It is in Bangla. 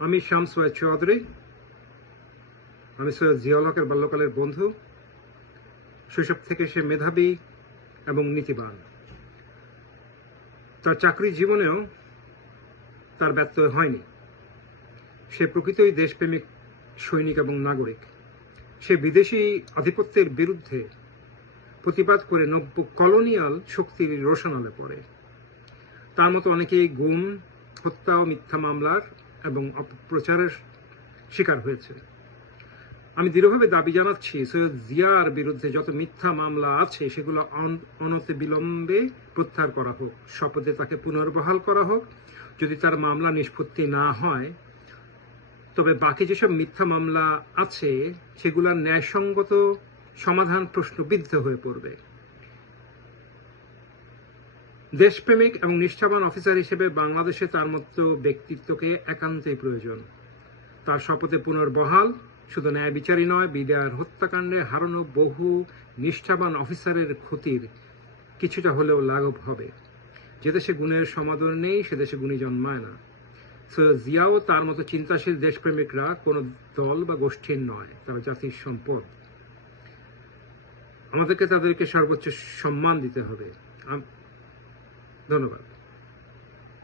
আমি শাম সৈয়দ চৌধুরী। আমি সৈয়দ জিয়াউল হকের বাল্যকালের বন্ধু, শৈশব থেকে সে মেধাবী এবং নীতিবান। তার চাকরি জীবনেও তার ব্যত্যয় হয়নি। সে প্রকৃতই দেশপ্রেমিক, সৈনিক এবং নাগরিক। সে বিদেশি আধিপত্যের বিরুদ্ধে প্রতিবাদ করে নব্য কলোনিয়াল শক্তির রোশনালে পড়ে। তার মতো অনেকেই গুম, হত্যা ও মিথ্যা মামলার এবং অপপ্রচারের শিকার হয়েছে। আমি দৃঢ়ভাবে দাবি জানাচ্ছি, সৈয়দ জিয়ার বিরুদ্ধে যত মিথ্যা মামলা আছে, সেগুলো অন- অনতি বিলম্বে প্রত্যাহার করা হোক। শপথে তাকে পুনর্বহাল করা হোক। যদি তার মামলা নিষ্পত্তি না হয়, তবে বাকি যেসব মিথ্যা মামলা আছে, সেগুলোর ন্যায়সঙ্গত সমাধান প্রশ্নবিদ্ধ হয়ে পড়বে। দেশপ্রেমিক এবং নিষ্ঠাবান অফিসার হিসেবে বাংলাদেশে তার মতো ব্যক্তিত্বকে একান্তই প্রয়োজন। তার শপথে পুনর্বহাল, শুধু ন্যায় বিচারই নয় বিদায়ের হত্যাকাণ্ডে হারানো বহু নিষ্ঠাবান অফিসারের ক্ষতির কিছুটা হলেও লাঘব হবে। যে দেশে গুণের সমাদর নেই, সে দেশে গুণী জন্মায় না। সৈয়দ জিয়াও তার মতো চিন্তাশীল দেশপ্রেমিকরা কোনো দল বা গোষ্ঠীর নয়, তারা জাতির সম্পদ। আমাদেরকে তাদেরকে সর্বোচ্চ সম্মান দিতে হবে। ধন্যবাদ।